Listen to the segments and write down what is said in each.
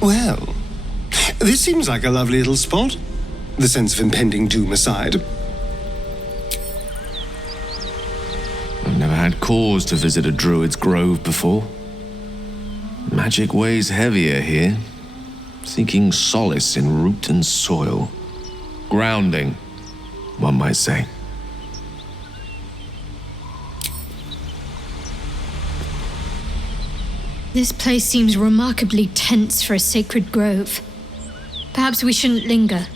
Well, this seems like a lovely little spot. The sense of impending doom aside. I've never had cause to visit a druid's grove before. Magic weighs heavier here, seeking solace in root and soil. Grounding, one might say. This place seems remarkably tense for a sacred grove. Perhaps we shouldn't linger.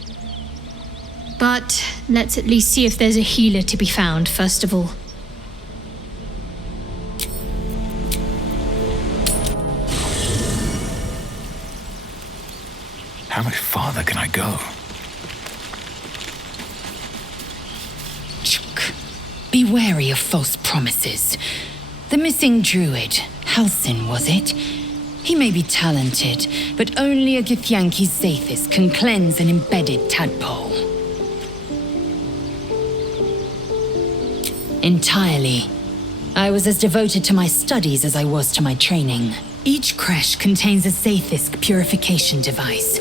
But let's at least see if there's a healer to be found, first of all. How much farther can I go? Be wary of false promises. The missing druid, Halsin, was it? He may be talented, but only a Githyanki Zathis can cleanse an embedded tadpole. Entirely. I was as devoted to my studies as I was to my training. Each creche contains a Zathisk purification device.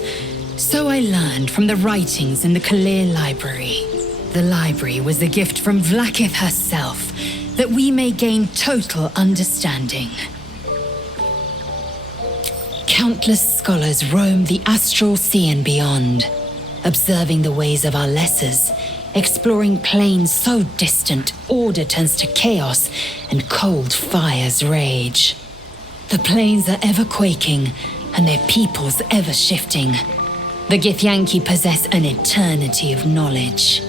So I learned from the writings in the Kalir Library. The library was a gift from Vlaakith herself, that we may gain total understanding. Countless scholars roam the astral sea and beyond, observing the ways of our lessers, exploring planes so distant order turns to chaos and cold fires rage. The planes are ever quaking, and their peoples ever shifting. The Githyanki possess an eternity of knowledge.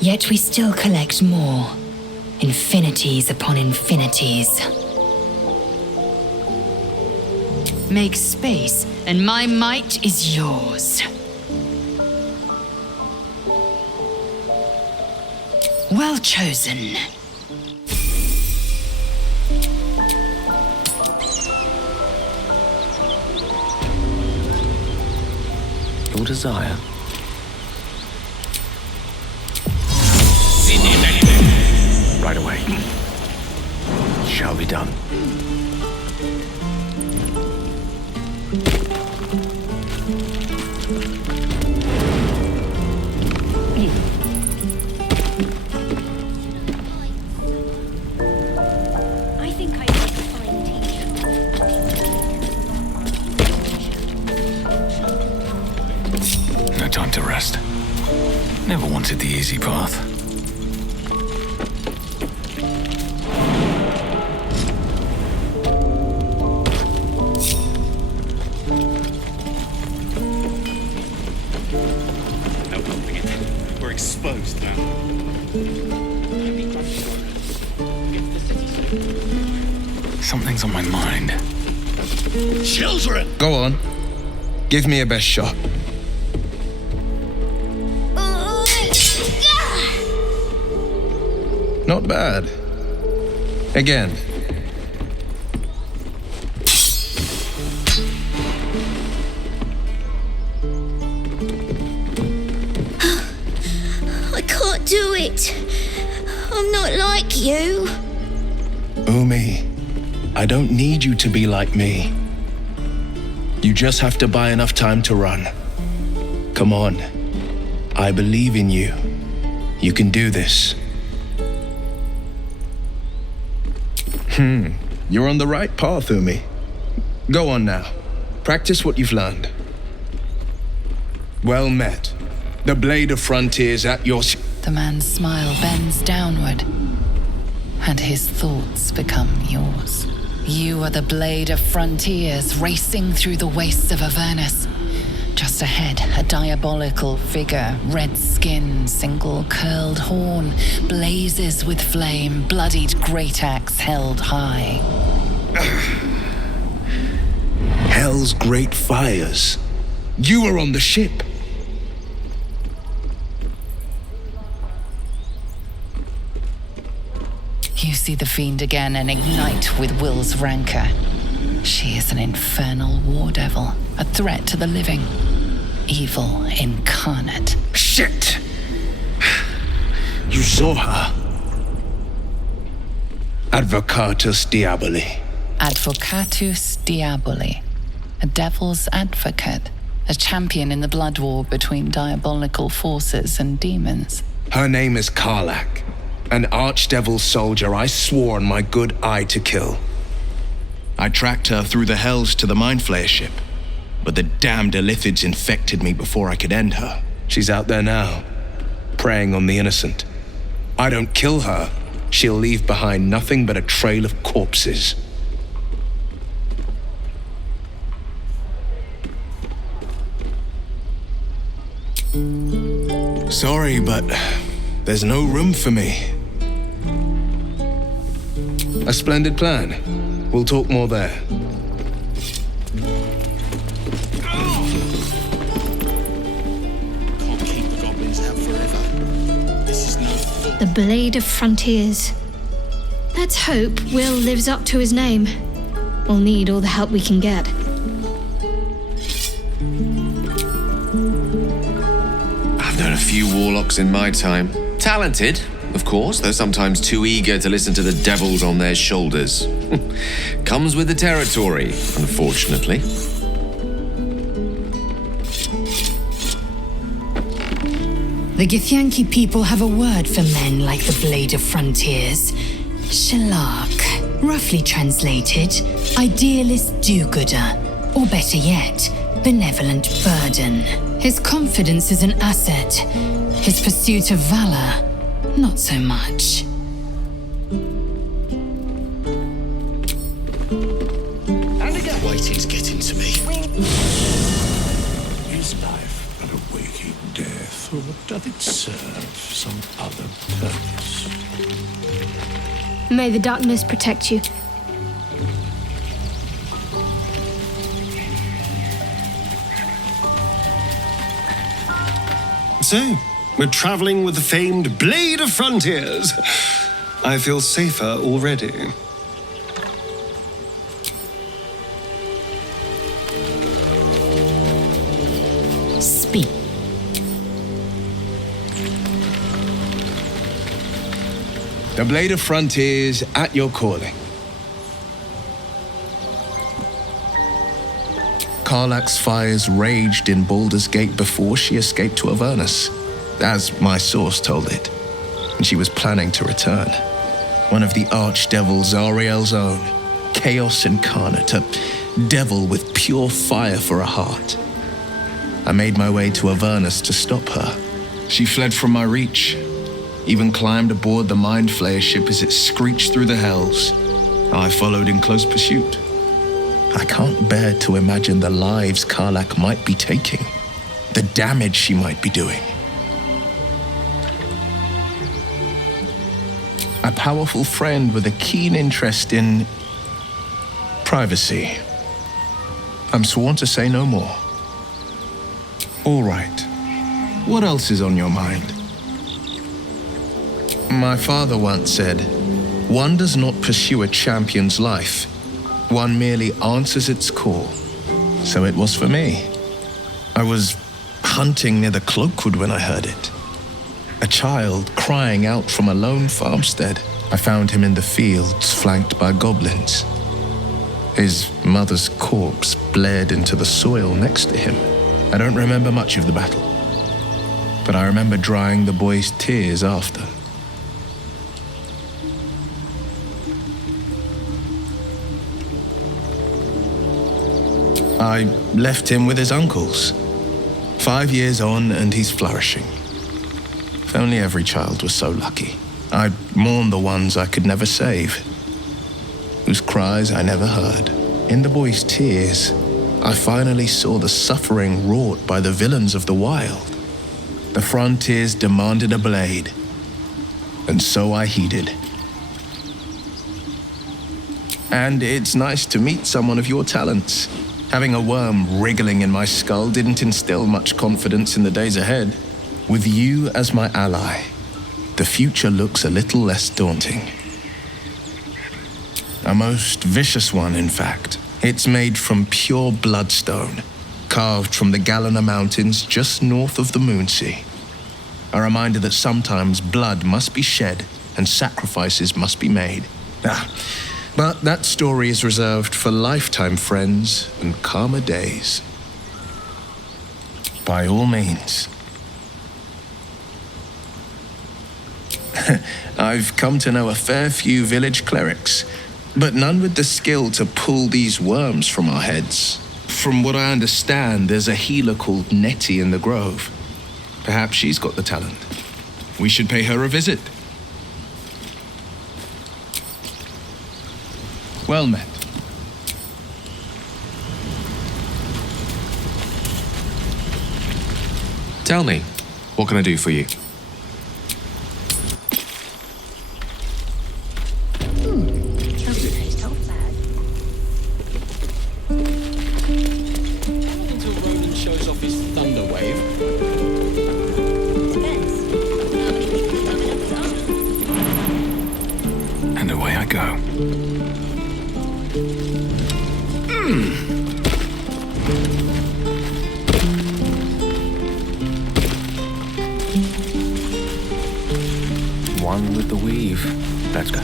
Yet we still collect more, infinities upon infinities. Make space, and my might is yours. Well chosen. Your desire. Right away. Shall be done. I think I'd like a fine teacher. No time to rest. Never wanted the easy path. We're exposed now. Something's on my mind. Children! Go on. Give me a best shot. Not bad. Again. I can't do it. I'm not like you. Umi, I don't need you to be like me. You just have to buy enough time to run. Come on. I believe in you. You can do this. You're on the right path, Umi. Go on now. Practice what you've learned. Well met. The blade of frontiers at your... The man's smile bends downward, and his thoughts become yours. You are the blade of frontiers racing through the wastes of Avernus. Just ahead, a diabolical figure, red skin, single curled horn, blazes with flame, bloodied great axe held high. Hell's great fires. You were on the ship. You see the fiend again and ignite with Will's rancor. She is an infernal war devil, a threat to the living. Evil incarnate. Shit! You saw her. Advocatus Diaboli. Advocatus Diaboli. A devil's advocate. A champion in the blood war between diabolical forces and demons. Her name is Karlach, an archdevil soldier I swore on my good eye to kill. I tracked her through the hells to the Mind Flayer ship, but the damned Illithids infected me before I could end her. She's out there now, preying on the innocent. I don't kill her, she'll leave behind nothing but a trail of corpses. Sorry, but there's no room for me. A splendid plan. We'll talk more there. Can't keep the goblins out forever. This is no fault. The Blade of Frontiers. Let's hope Will lives up to his name. We'll need all the help we can get. I've known a few warlocks in my time. Talented, of course, though sometimes too eager to listen to the devils on their shoulders. Comes with the territory, unfortunately. The Githyanki people have a word for men like the Blade of Frontiers. Shalak, roughly translated, idealist do-gooder, or better yet, benevolent burden. His confidence is an asset. His pursuit of valor, not so much. Waiting's getting to me. Is life but a waking death, or doth it serve some other purpose? May the darkness protect you. So, we're traveling with the famed Blade of Frontiers. I feel safer already. Speak. The Blade of Frontiers at your calling. Karlach's fires raged in Baldur's Gate before she escaped to Avernus, as my source told it, and she was planning to return. One of the archdevils Zariel's own, Chaos Incarnate, a devil with pure fire for a heart. I made my way to Avernus to stop her. She fled from my reach, even climbed aboard the Mind Flayer ship as it screeched through the hells. I followed in close pursuit. I can't bear to imagine the lives Karlach might be taking, the damage she might be doing. A powerful friend with a keen interest in privacy. I'm sworn to say no more. All right. What else is on your mind? My father once said, "One does not pursue a champion's life. One merely answers its call." So it was for me. I was hunting near the Cloakwood when I heard it. A child crying out from a lone farmstead. I found him in the fields, flanked by goblins. His mother's corpse bled into the soil next to him. I don't remember much of the battle, but I remember drying the boy's tears after. I left him with his uncles. 5 years on, and he's flourishing. If only every child was so lucky. I mourn the ones I could never save, whose cries I never heard. In the boy's tears, I finally saw the suffering wrought by the villains of the wild. The Frontiers demanded a blade, and so I heeded. And it's nice to meet someone of your talents. Having a worm wriggling in my skull didn't instill much confidence in the days ahead. With you as my ally, the future looks a little less daunting. A most vicious one, in fact. It's made from pure bloodstone, carved from the Galena Mountains just north of the Moonsea. A reminder that sometimes blood must be shed and sacrifices must be made. But that story is reserved for lifetime friends and calmer days. By all means. I've come to know a fair few village clerics, but none with the skill to pull these worms from our heads. From what I understand, there's a healer called Nettie in the Grove. Perhaps she's got the talent. We should pay her a visit. Well met. Tell me, what can I do for you? Until Ronan shows off his thunder wave. And away I go. One with the weave. Let's go.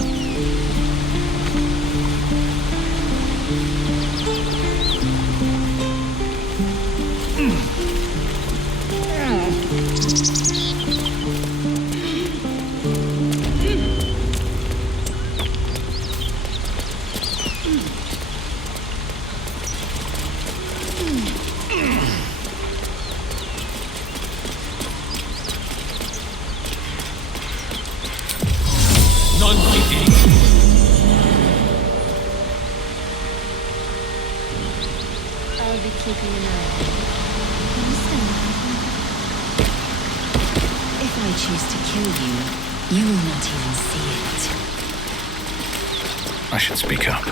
I'll be keeping an eye on you. If I choose to kill you, you will not even see it. I should speak up.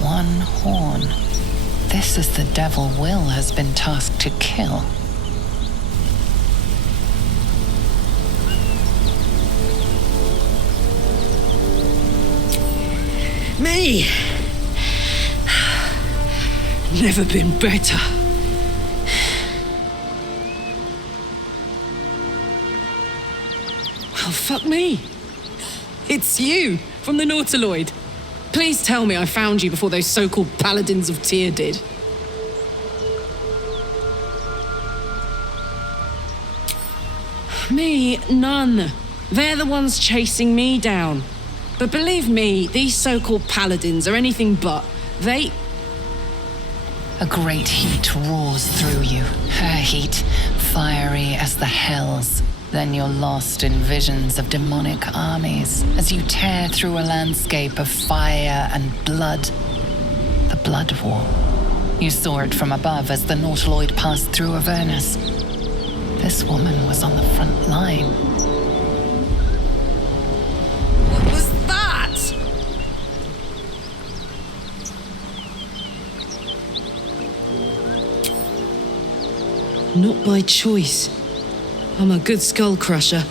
One horn. This is the devil Will has been tasked to kill. Me! Never been better. Well, fuck me. It's you, from the Nautiloid. Please tell me I found you before those so-called paladins of Tyr did. Me, none. They're the ones chasing me down. But believe me, these so-called paladins are anything but. They... A great heat roars through you. Her heat, fiery as the hells. Then you're lost in visions of demonic armies as you tear through a landscape of fire and blood. The Blood War. You saw it from above as the Nautiloid passed through Avernus. This woman was on the front line. What was that? Not by choice. I'm a good skull crusher,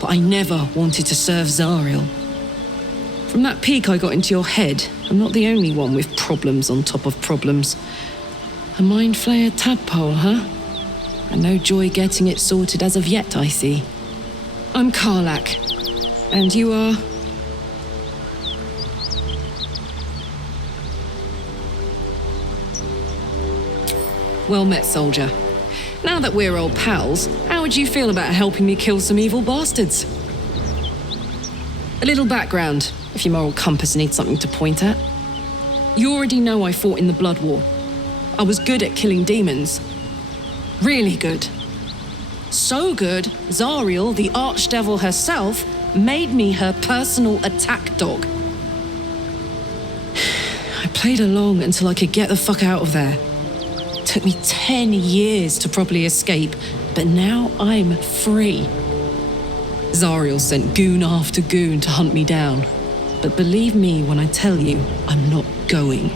but I never wanted to serve Zariel. From that peek I got into your head, I'm not the only one with problems on top of problems. A mind flayer tadpole, huh? And no joy getting it sorted as of yet, I see. I'm Karlak, and you are... Well met, soldier. Now that we're old pals, how would you feel about helping me kill some evil bastards? A little background, if your moral compass needs something to point at. You already know I fought in the Blood War. I was good at killing demons. Really good. So good, Zariel, the archdevil herself, made me her personal attack dog. I played along until I could get the fuck out of there. Took me 10 years to properly escape, but now I'm free. Zariel sent goon after goon to hunt me down. But believe me when I tell you, I'm not going.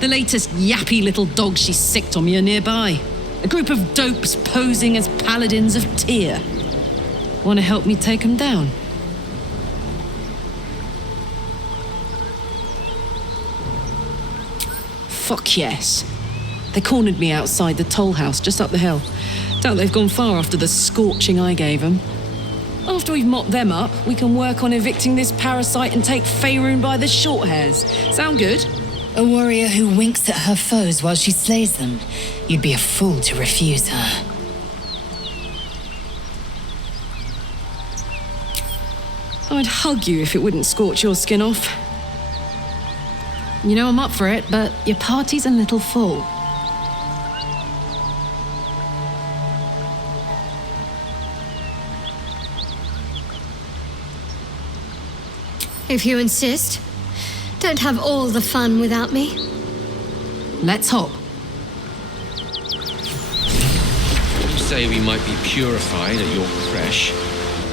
The latest yappy little dogs she sicked on me are nearby. A group of dopes posing as paladins of Tyr. Want to help me take them down? fuck yes. They cornered me outside the toll house just up the hill. Doubt they've gone far after the scorching I gave them. After we've mopped them up, we can work on evicting this parasite and take Faerun by the short hairs. Sound good? A warrior who winks at her foes while she slays them. You'd be a fool to refuse her. I'd hug you if it wouldn't scorch your skin off. You know I'm up for it, but your party's a little full. If you insist. Don't have all the fun without me. Let's hop. You say we might be purified at your creche.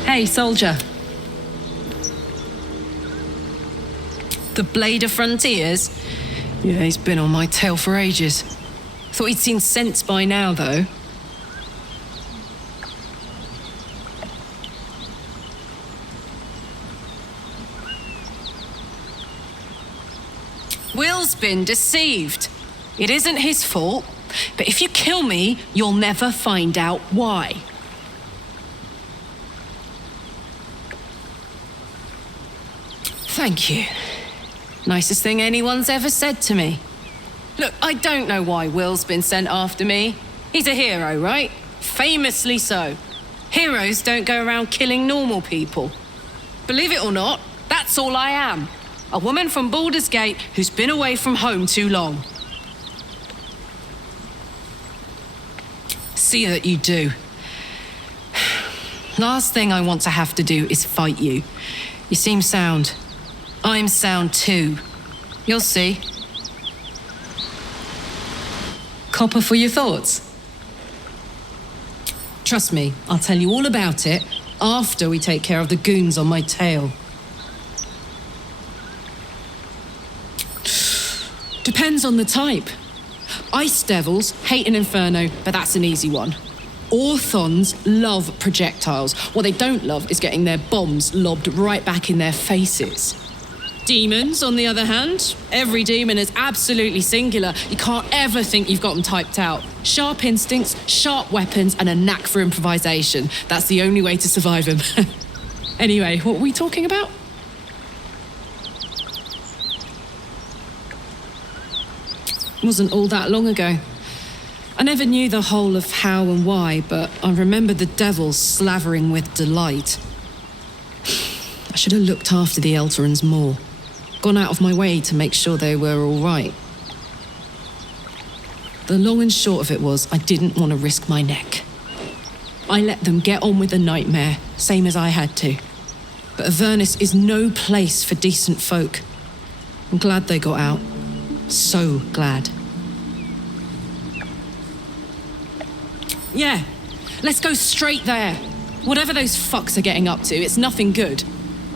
Hey, soldier. The Blade of Frontiers? Yeah, he's been on my tail for ages. Thought he'd seen sense by now, though. Will's been deceived. It isn't his fault, but if you kill me, you'll never find out why. Thank you. Nicest thing anyone's ever said to me. Look, I don't know why Will's been sent after me. He's a hero, right? Famously so. Heroes don't go around killing normal people. Believe it or not, that's all I am. A woman from Baldur's Gate who's been away from home too long. See that you do. Last thing I want to have to do is fight you. You seem sound. I'm sound too. You'll see. Copper for your thoughts? Trust me, I'll tell you all about it after we take care of the goons on my tail. Depends on the type. Ice devils hate an inferno, but that's an easy one. Orthons love projectiles. What they don't love is getting their bombs lobbed right back in their faces. Demons, on the other hand, every demon is absolutely singular. You can't ever think you've got them typed out. Sharp instincts, sharp weapons, and a knack for improvisation. That's the only way to survive them. Anyway, what were we talking about? Wasn't all that long ago. I never knew the whole of how and why, but I remember the devils slavering with delight. I should have looked after the Elterans more. Gone out of my way to make sure they were all right. The long and short of it was, I didn't want to risk my neck. I let them get on with the nightmare, same as I had to. But Avernus is no place for decent folk. I'm glad they got out. So glad. Yeah, let's go straight there. Whatever those fucks are getting up to, it's nothing good.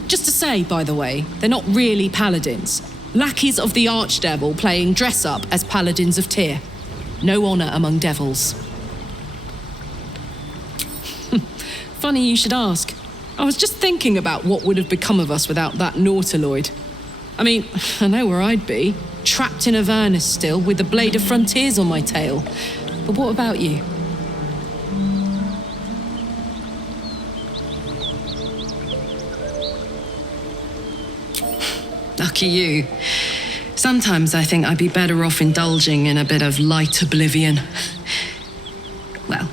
Just to say, by the way, they're not really paladins. Lackeys of the Archdevil playing dress-up as paladins of Tyr. No honor among devils. Funny you should ask. I was just thinking about what would have become of us without that Nautiloid. I mean, I know where I'd be. Trapped in Avernus still, with the Blade of Frontiers on my tail. But what about you? Lucky you. Sometimes I think I'd be better off indulging in a bit of light oblivion. Well,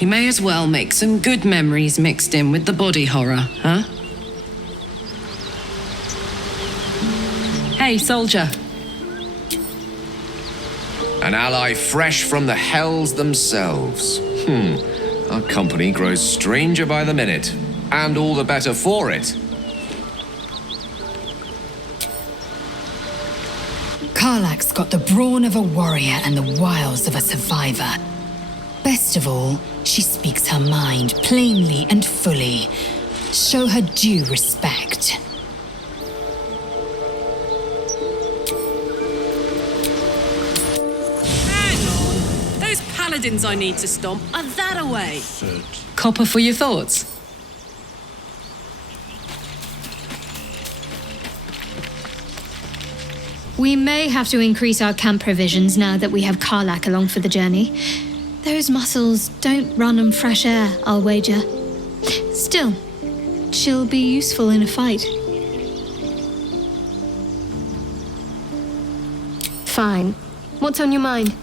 we may as well make some good memories mixed in with the body horror, huh? Hey, soldier. An ally fresh from the hells themselves. Our company grows stranger by the minute, and all the better for it. Karlach's got the brawn of a warrior and the wiles of a survivor. Best of all, she speaks her mind plainly and fully. Show her due respect. Hang on. Those paladins I need to stomp are that away. Copper for your thoughts? We may have to increase our camp provisions now that we have Karlak along for the journey. Those muscles don't run on fresh air, I'll wager. Still, she'll be useful in a fight. Fine. What's on your mind?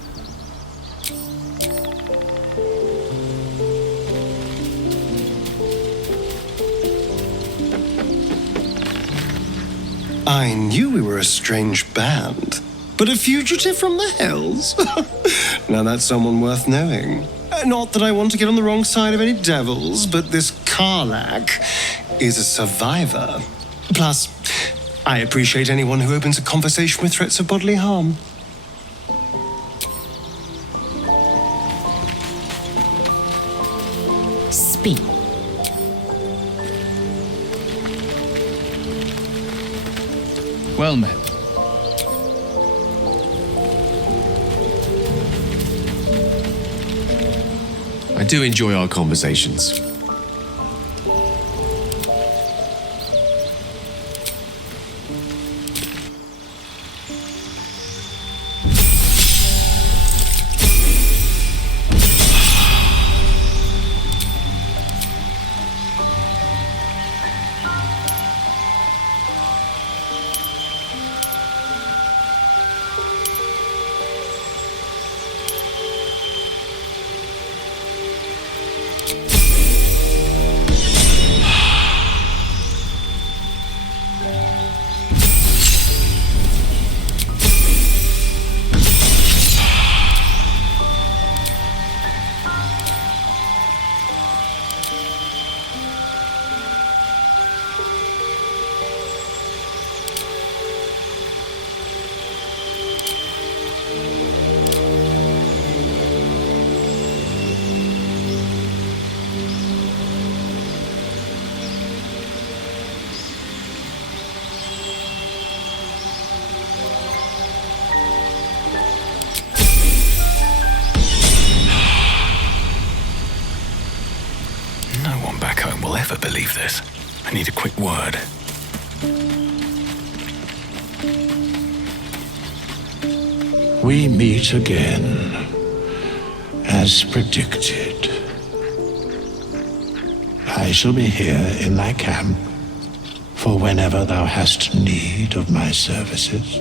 I knew we were a strange band, but a fugitive from the hills? Now that's someone worth knowing. Not that I want to get on the wrong side of any devils, but this Karlak is a survivor. Plus, I appreciate anyone who opens a conversation with threats of bodily harm. Speak. Well met. I do enjoy our conversations. Believe this. I need a quick word. We meet again, as predicted. I shall be here in thy camp for whenever thou hast need of my services.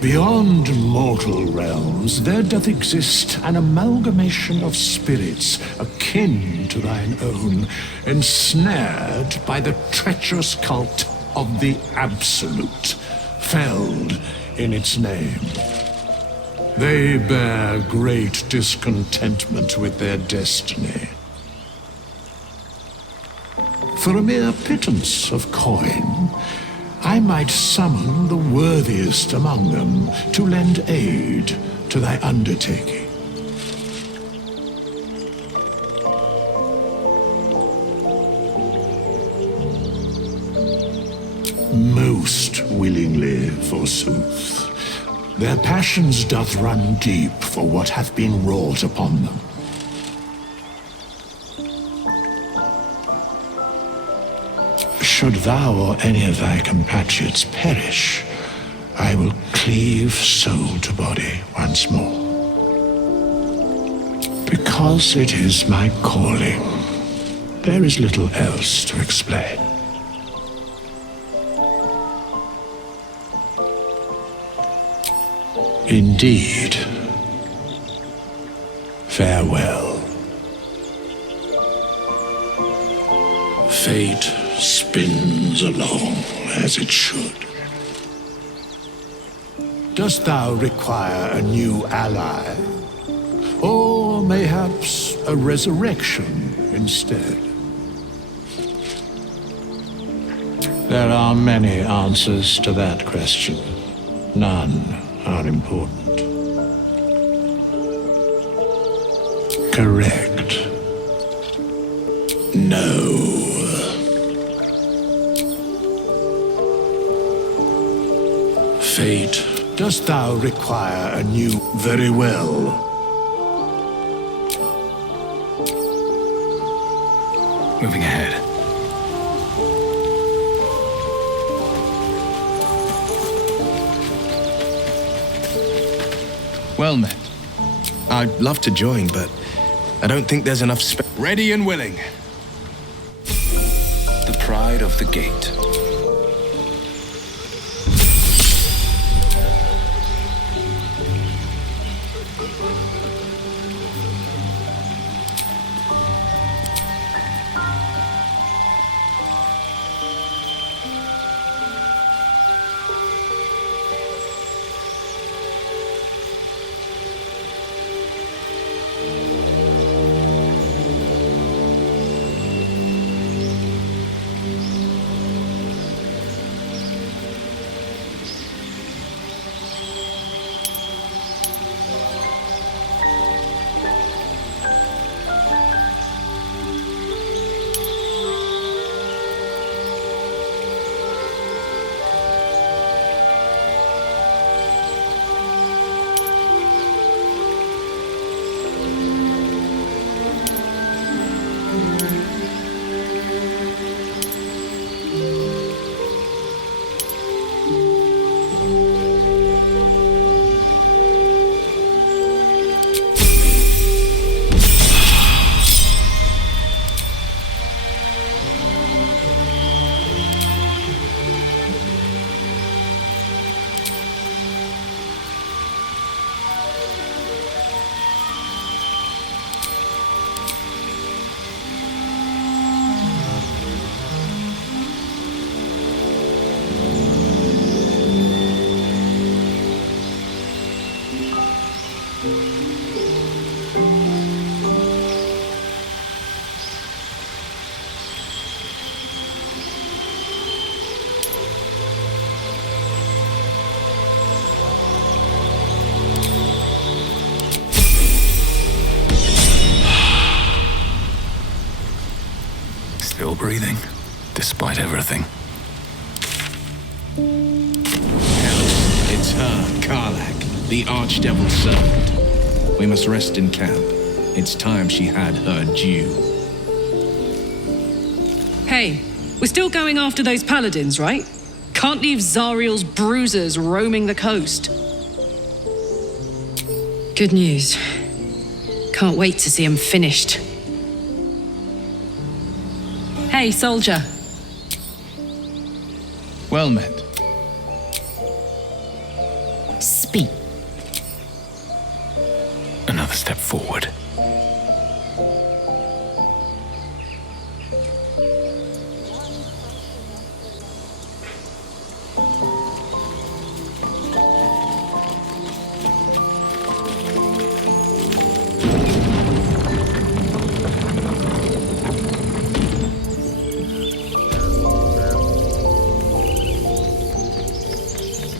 Beyond mortal realms, there doth exist an amalgamation of spirits akin to thine own, ensnared by the treacherous cult of the Absolute, felled in its name. They bear great discontentment with their destiny. For a mere pittance of coin, I might summon the worthiest among them to lend aid to thy undertaking. Most willingly, forsooth. Their passions doth run deep for what hath been wrought upon them. Should thou or any of thy compatriots perish, I will cleave soul to body once more. Because it is my calling, there is little else to explain. Indeed. Farewell. Fate spins along as it should. Dost thou require a new ally? Or mayhaps a resurrection instead? There are many answers to that question. None are important. Correct. No. Fate, dost thou require a new... Very well. Moving ahead. Well met. I'd love to join, but I don't think there's enough space. Ready and willing. The pride of the gate. Still breathing, despite everything. It's her, Karlak, the Archdevil's servant. We must rest in camp. It's time she had her due. Hey, we're still going after those paladins, right? Can't leave Zariel's bruisers roaming the coast. Good news. Can't wait to see them finished. Hey, soldier. Well met. Speak. Another step forward.